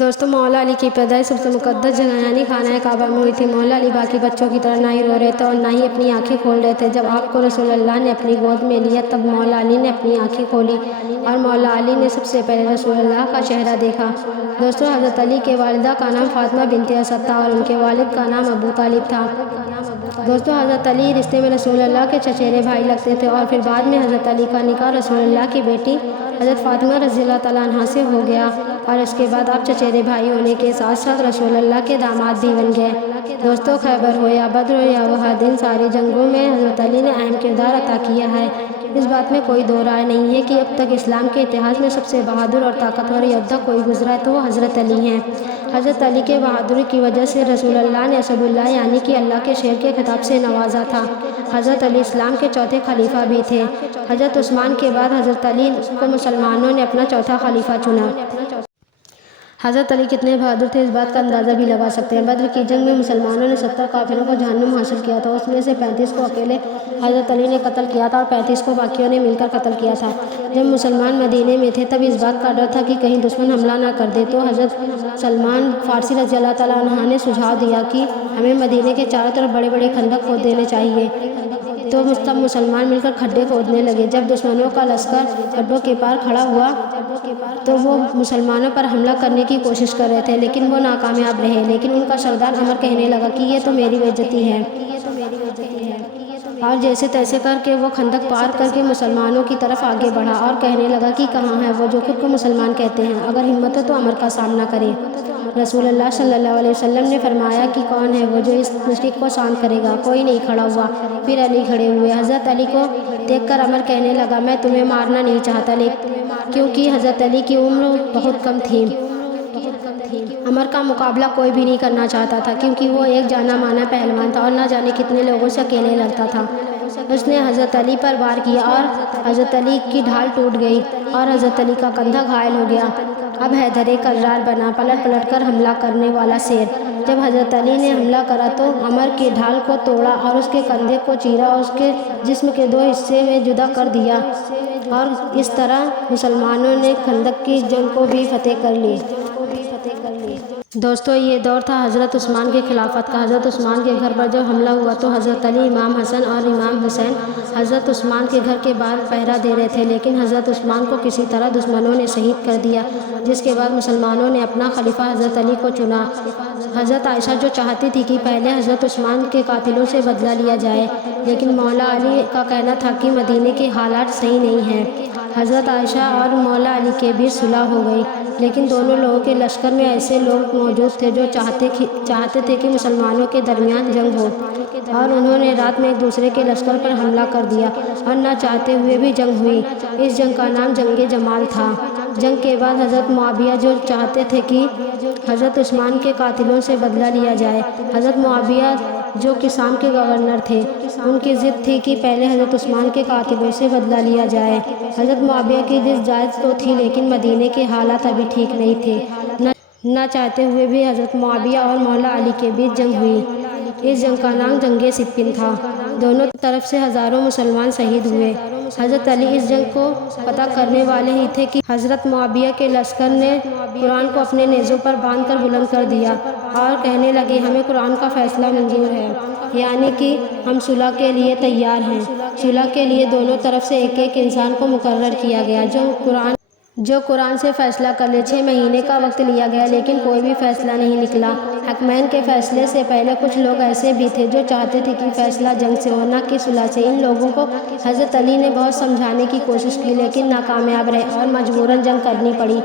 دوستوں، مولا علی کی پیدائش سب سے مقدس جگہ یعنی خانہ کعبہ میں ہوئی تھی۔ مولا علی باقی بچوں کی طرح نہ ہی رو رہے تھے اور نہ ہی اپنی آنکھیں کھول رہے تھے۔ جب آپ کو رسول اللہ نے اپنی گود میں لیا تب مولا علی نے اپنی آنکھیں کھولی اور مولا علی نے سب سے پہلے رسول اللہ کا چہرہ دیکھا۔ دوستوں، حضرت علی کے والدہ کا نام فاطمہ بنت اسد تھا اور ان کے والد کا نام ابو طالب تھا۔ دوستوں، حضرت علی رشتے میں رسول اللہ کے چچیرے بھائی لگتے تھے اور پھر بعد میں حضرت علی کا نکاح رسول اللہ کی بیٹی حضرت فاطمہ رضی اللہ تعالیٰ عنہا سے ہو گیا اور اس کے بعد آپ چچیرے بھائی ہونے کے ساتھ ساتھ رسول اللہ کے داماد بھی بن گئے۔ دوستوں، خیبر ہو یا بدر ہو یا احد، ان ساری جنگوں میں حضرت علی نے اہم کردار ادا کیا ہے۔ اس بات میں کوئی دو رائے نہیں ہے کہ اب تک اسلام کے اتحاد میں سب سے بہادر اور طاقتور یودھا کوئی گزرا ہے تو وہ حضرت علی ہیں۔ حضرت علی کے بہادری کی وجہ سے رسول اللہ نے اسد اللہ یعنی کہ اللہ کے شیر کے خطاب سے نوازا تھا۔ حضرت علی اسلام کے چوتھے خلیفہ بھی تھے۔ حضرت عثمان کے بعد حضرت علی کو مسلمانوں نے اپنا چوتھا خلیفہ چنا۔ حضرت علی کتنے بہادر تھے اس بات کا اندازہ بھی لگا سکتے ہیں۔ بدر کی جنگ میں مسلمانوں نے 70 کافروں کو جہنم حاصل کیا تھا، اس میں سے 35 کو اکیلے حضرت علی نے قتل کیا تھا اور 35 کو باقیوں نے مل کر قتل کیا تھا۔ جب مسلمان مدینے میں تھے تب اس بات کا ڈر تھا کہ کہیں دشمن حملہ نہ کر دے، تو حضرت سلمان فارسی رضی اللہ تعالیٰ عنہ نے سجھاؤ دیا کہ ہمیں مدینے کے چاروں طرف بڑے بڑے خندق کھود دینے چاہیے۔ تو سب مسلمان مل کر کھڈے کھودنے لگے۔ جب دشمنوں کا لشکر کھڈوں کے پار کھڑا ہوا تو وہ مسلمانوں پر حملہ کرنے کی کوشش کر رہے تھے لیکن وہ ناکامیاب رہے۔ لیکن ان کا سردار عمر کہنے لگا کہ یہ تو میری بے عزتی ہے، اور جیسے تیسے کر کے وہ خندق پار کر کے مسلمانوں کی طرف آگے بڑھا اور کہنے لگا کہ کہاں ہے وہ جو خود کو مسلمان کہتے ہیں، اگر ہمت ہو تو عمر کا سامنا کرے۔ رسول اللہ صلی اللہ علیہ وسلم نے فرمایا کہ کون ہے وہ جو اس مشرک کو شانت کرے گا؟ کوئی نہیں کھڑا ہوا۔ پھر علی کھڑے ہوئے۔ حضرت علی کو دیکھ کر عمر کہنے لگا میں تمہیں مارنا نہیں چاہتا، کیونکہ حضرت علی کی عمر بہت کم تھی۔ عمر کا مقابلہ کوئی بھی نہیں کرنا چاہتا تھا کیونکہ وہ ایک جانا مانا پہلوان تھا اور نہ جانے کتنے لوگوں سے اکیلے لڑتا تھا۔ اس نے حضرت علی پر وار کیا اور حضرت علی کی ڈھال ٹوٹ گئی اور حضرت علی کا کندھا گھائل ہو گیا۔ اب حیدر کرار بنا، پلٹ پلٹ کر حملہ کرنے والا شیر۔ جب حضرت علی نے حملہ کرا تو عمر کی ڈھال کو توڑا اور اس کے کندھے کو چیرا اور اس کے جسم کے دو حصے میں جدا کر دیا، اور اس طرح مسلمانوں نے خندق کی جنگ کو بھی فتح کر لی۔ دوستو، یہ دور تھا حضرت عثمان کے خلافت کا۔ حضرت عثمان کے گھر پر جب حملہ ہوا تو حضرت علی، امام حسن اور امام حسین حضرت عثمان کے گھر کے باہر پہرا دے رہے تھے، لیکن حضرت عثمان کو کسی طرح دشمنوں نے شہید کر دیا، جس کے بعد مسلمانوں نے اپنا خلیفہ حضرت علی کو چنا۔ حضرت عائشہ جو چاہتی تھی کہ پہلے حضرت عثمان کے قاتلوں سے بدلہ لیا جائے، لیکن مولا علی کا کہنا تھا کہ مدینے کے حالات صحیح نہیں ہیں۔ حضرت عائشہ اور مولا علی کے بیچ صلح ہو گئی، لیکن دونوں لوگوں کے لشکر میں ایسے لوگ موجود تھے جو چاہتے تھے کہ مسلمانوں کے درمیان جنگ ہو، اور انہوں نے رات میں ایک دوسرے کے لشکر پر حملہ کر دیا اور نہ چاہتے ہوئے بھی جنگ ہوئی۔ اس جنگ کا نام جنگ جمال تھا۔ جنگ کے بعد حضرت معاویہ جو چاہتے تھے کہ حضرت عثمان کے قاتلوں سے بدلہ لیا جائے، حضرت معاویہ جو کہ شام کے گورنر تھے، ان کی ضد تھی کہ پہلے حضرت عثمان کے قاتلوں سے بدلہ لیا جائے۔ حضرت معاویہ کی ضد جائز تو تھی لیکن مدینے کے حالات ابھی ٹھیک نہیں تھے، نہ چاہتے ہوئے بھی حضرت معاویہ اور مولا علی کے بیچ جنگ ہوئی۔ اس جنگ کا نام جنگ صفین تھا۔ دونوں طرف سے ہزاروں مسلمان شہید ہوئے۔ حضرت علی اس جنگ کو پتہ کرنے والے ہی تھے کہ حضرت معاویہ کے لشکر نے قرآن کو اپنے نیزوں پر باندھ کر بلند کر دیا اور کہنے لگے ہمیں قرآن کا فیصلہ منظور ہے، یعنی کہ ہم صلح کے لیے تیار ہیں۔ صلح کے لیے دونوں طرف سے ایک ایک انسان کو مقرر کیا گیا جو قرآن سے فیصلہ کر لے۔ 6 مہینے کا وقت لیا گیا لیکن کوئی بھی فیصلہ نہیں نکلا۔ حکمین کے فیصلے سے پہلے کچھ لوگ ایسے بھی تھے جو چاہتے تھے کہ فیصلہ جنگ سے ہو، نہ کہ صلح سے۔ ان لوگوں کو حضرت علی نے بہت سمجھانے کی کوشش کی لیکن ناکامیاب رہے اور مجبوراً جنگ کرنی پڑی۔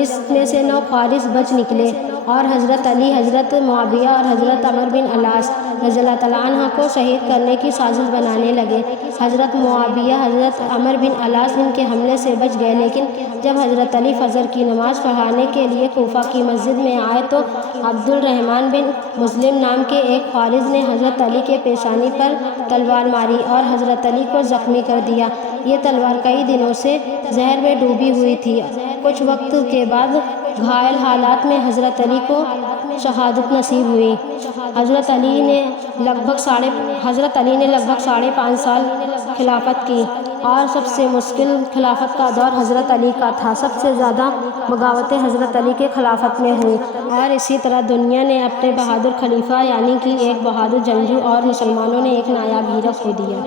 اس میں سے 9 خوارج بچ نکلے اور حضرت علی، حضرت معاویہ اور حضرت عمر بن العاص رضی اللہ تعالیٰ عنہ کو شہید کرنے کی سازش بنانے لگے۔ حضرت معاویہ، حضرت عمر بن العاص ان کے حملے سے بچ گئے، لیکن جب حضرت علی فجر کی نماز پڑھانے کے لیے کوفہ کی مسجد میں آئے تو عبد الرحمن بن مسلم نام کے ایک خوارج نے حضرت علی کے پیشانی پر تلوار ماری اور حضرت علی کو زخمی کر دیا۔ یہ تلوار کئی دنوں سے زہر میں ڈوبی ہوئی تھی۔ کچھ وقت کے بعد گھائل حالات میں حضرت علی کو شہادت نصیب ہوئی۔ حضرت علی نے لگ بھگ 5.5 سال خلافت کی۔ اور سب سے مشکل خلافت کا دور حضرت علی کا تھا۔ سب سے زیادہ بغاوتیں حضرت علی کے خلافت میں ہوئیں، اور اسی طرح دنیا نے اپنے بہادر خلیفہ یعنی کہ ایک بہادر جنگجو اور مسلمانوں نے ایک نایاب ہیرو کھو دیا۔